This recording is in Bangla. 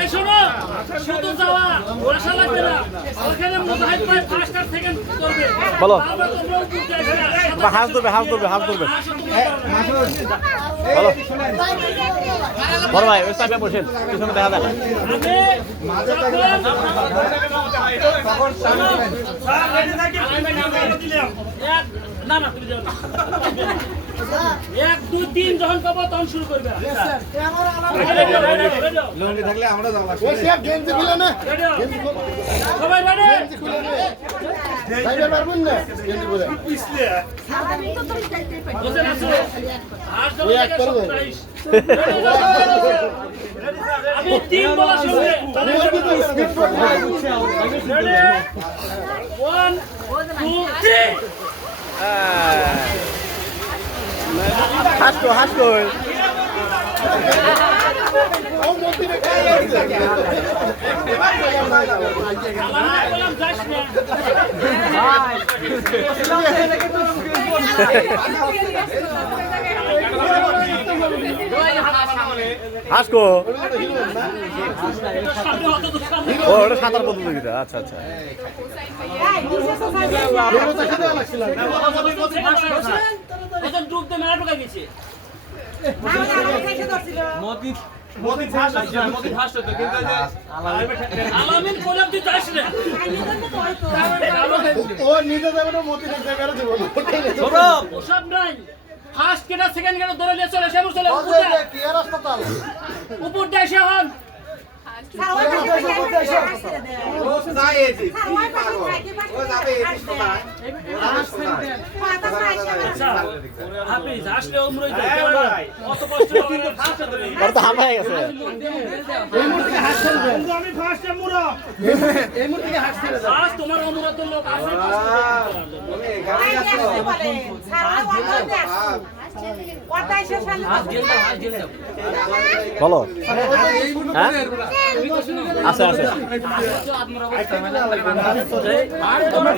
এই শোনো শুধু যাওয়া ওরা লাগবে না ওখানে মুজাহিদ ভাই ফার্স্ট আর সেকেন্ড করবে বলো আমরা তোমরা উঠতে হাত ধরবে বলো বড় ভাই ওই সাইডে বসেন পিছনে দেখা যায় তখন স্যার রেডি থাকি না না তুমি যাও 1 2 3 যখন কব তখন শুরু করবে লঙ্গি থাকলে আমরা যাবো ওই শেফ গেঞ্জি খুলে না সবাই রেডি গেঞ্জি খুলে না যাইতে পারবেন না গেঞ্জি খুলে পিছলে বসে আছো আর ওই এক করবে আমি 3 বলা শুনবে তাহলে স্পিড ফর রেডি 1 2 3 হাসো ও মতি রে কাই বললাম যাস না হাসকো ও ওটা সাঁতার প্রতিযোগিতা আচ্ছা আচ্ছা ওজন ডুব দে মেলা ঢুকে গেছে মোদি ফাস্ট হতো কিন্তু আলামিন কোলাপ দি যাস না ও নিজে যাবে না মতি রে বেরো দেব সৌরভ ওসব নাই ফার্স্ট কেটা সেকেন্ড কেটা ধরে নিয়ে চলে এসে চলে কি আর হাসপাতাল উপর দিয়ে এসে হন হাফিজ আসলে উমরই যায় কত কষ্ট করে ফার্স্ট ধরে ওর তো হামায় গেছে আমি ফার্স্ট মুরা এই মুহূর্তে থেকে হাসছে ফার্স্ট তোমার অনুরোধ লোক আছে বলো হ্যাঁ আছে আর তোমরা